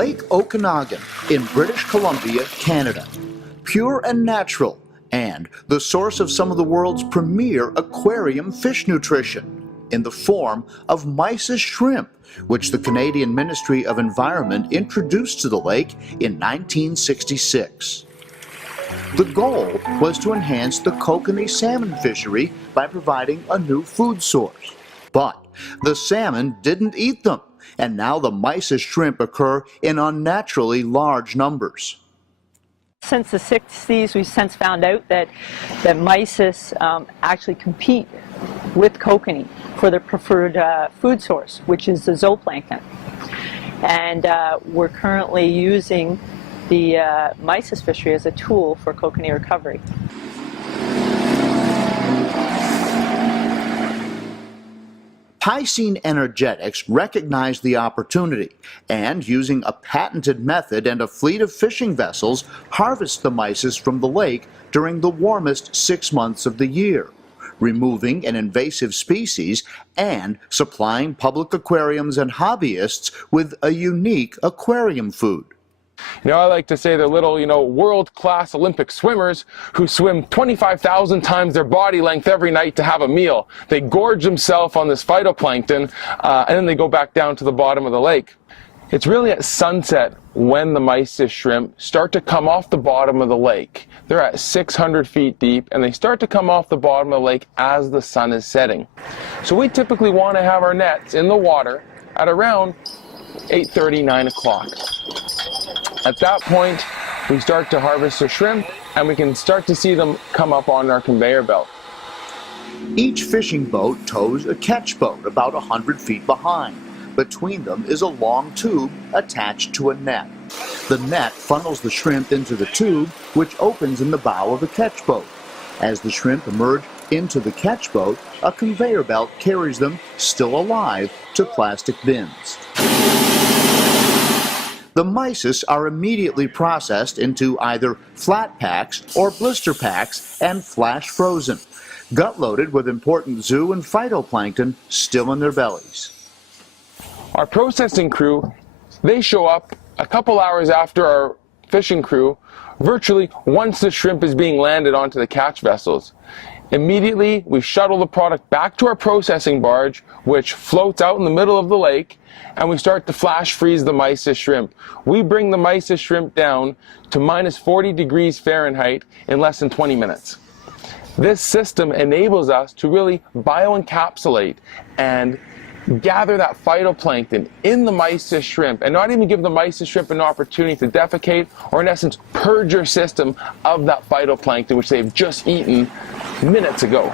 Lake Okanagan in British Columbia, Canada. Pure and natural, and the source of some of the world's premier aquarium fish nutrition in the form of mysis shrimp, which the Canadian Ministry of Environment introduced to the lake in 1966. The goal was to enhance the kokanee salmon fishery by providing a new food source. But the salmon didn't eat them, and now the mysis shrimp occur in unnaturally large numbers. Since the 60s, we've since found out that mysis actually compete with kokanee for their preferred food source, which is the zooplankton. And we're currently using the mysis fishery as a tool for kokanee recovery. Piscine Energetics recognized the opportunity and, using a patented method and a fleet of fishing vessels, harvest the mysis from the lake during the warmest 6 months of the year, removing an invasive species and supplying public aquariums and hobbyists with a unique aquarium food. You know, I like to say they're little, world-class Olympic swimmers who swim 25,000 times their body length every night to have a meal. They gorge themselves on this phytoplankton, and then they go back down to the bottom of the lake. It's really at sunset when the mysis shrimp start to come off the bottom of the lake. They're at 600 feet deep, and they start to come off the bottom of the lake as the sun is setting. So we typically want to have our nets in the water at around 8:30, 9 o'clock. At that point, we start to harvest the shrimp, and we can start to see them come up on our conveyor belt. Each fishing boat tows a catch boat about 100 feet behind. Between them is a long tube attached to a net. The net funnels the shrimp into the tube, which opens in the bow of the catch boat. As the shrimp emerge into the catch boat, a conveyor belt carries them, still alive, to plastic bins. The mysis are immediately processed into either flat packs or blister packs and flash frozen, gut-loaded with important zoo and phytoplankton still in their bellies. Our processing crew, they show up a couple hours after our fishing crew, virtually once the shrimp is being landed onto the catch vessels. Immediately, we shuttle the product back to our processing barge, which floats out in the middle of the lake, and we start to flash freeze the mysis shrimp. We bring the mysis shrimp down to minus 40 degrees Fahrenheit in less than 20 minutes. This system enables us to really bioencapsulate and gather that phytoplankton in the mysis shrimp, and not even give the mysis shrimp an opportunity to defecate, or in essence purge your system of that phytoplankton which they've just eaten minutes ago.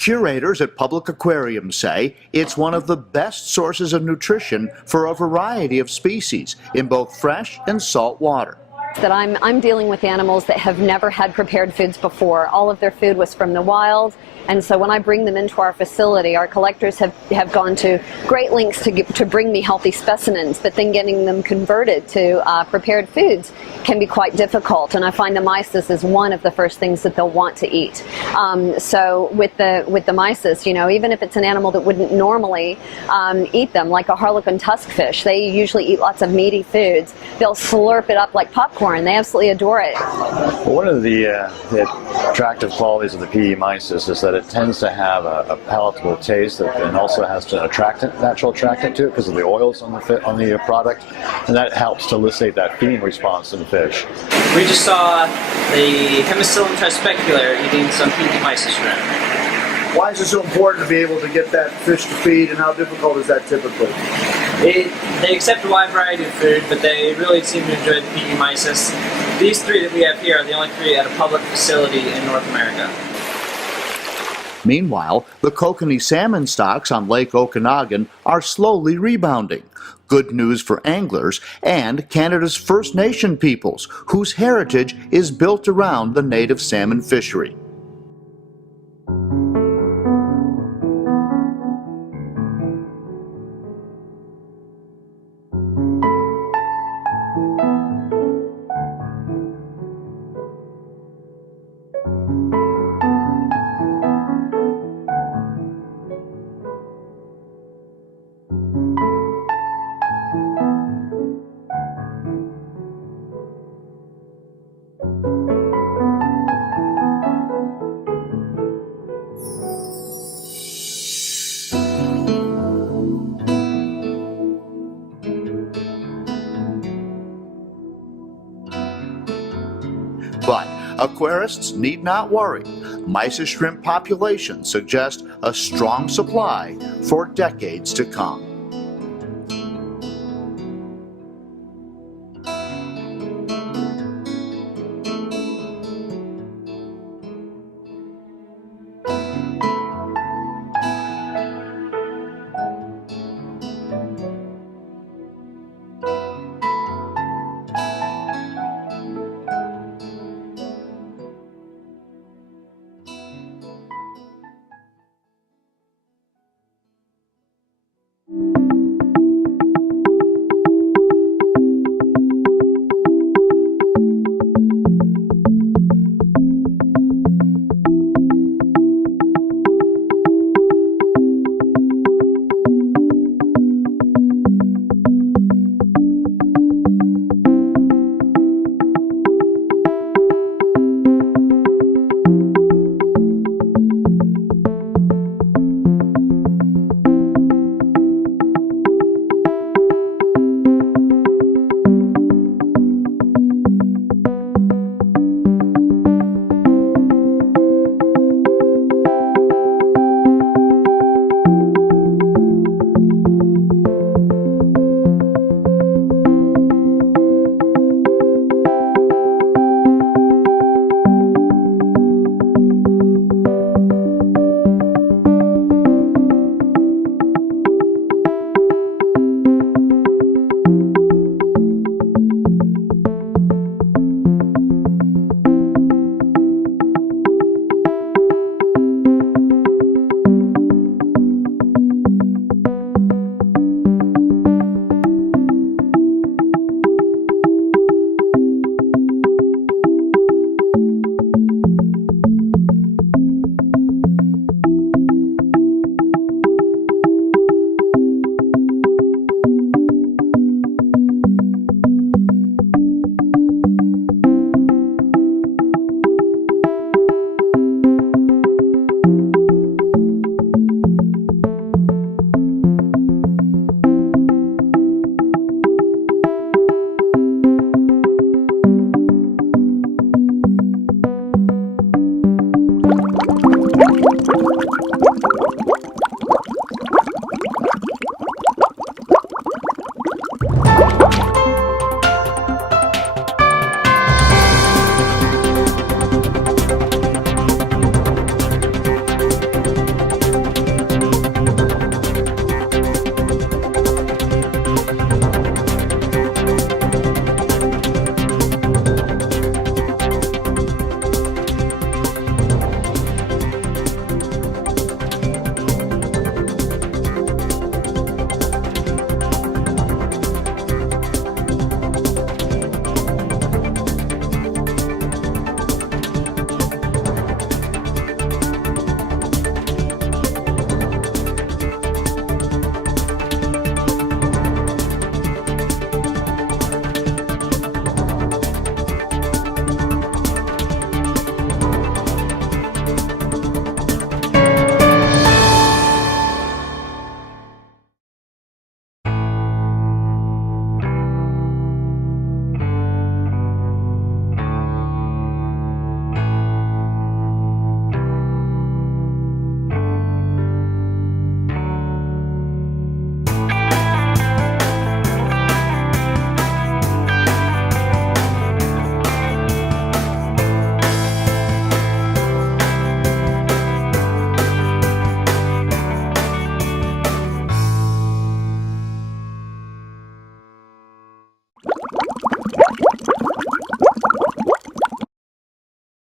Curators at public aquariums say it's one of the best sources of nutrition for a variety of species in both fresh and salt water. That I'm dealing with animals that have never had prepared foods before. All of their food was from the wild, and so when I bring them into our facility, our collectors have gone to great lengths to bring me healthy specimens, but then getting them converted to prepared foods can be quite difficult, and I find the mysis is one of the first things that they'll want to eat. So with the mysis, even if it's an animal that wouldn't normally eat them, like a harlequin tuskfish, they usually eat lots of meaty foods. They'll slurp it up like popcorn. They absolutely adore it. Well, one of the attractive qualities of the PE mysis is that it tends to have a palatable taste and also has an natural attractant to it because of the oils on the product, and that helps to elicit that feeding response in fish. We just saw the Hemicillum trispicular eating some PE mysis shrimp. Why is it so important to be able to get that fish to feed, and how difficult is that typically? They accept a wide variety of food, but they really seem to enjoy the PE mysis. These three that we have here are the only three at a public facility in North America. Meanwhile, the kokanee salmon stocks on Lake Okanagan are slowly rebounding. Good news for anglers and Canada's First Nation peoples, whose heritage is built around the native salmon fishery. Aquarists need not worry. Mysis shrimp populations suggest a strong supply for decades to come.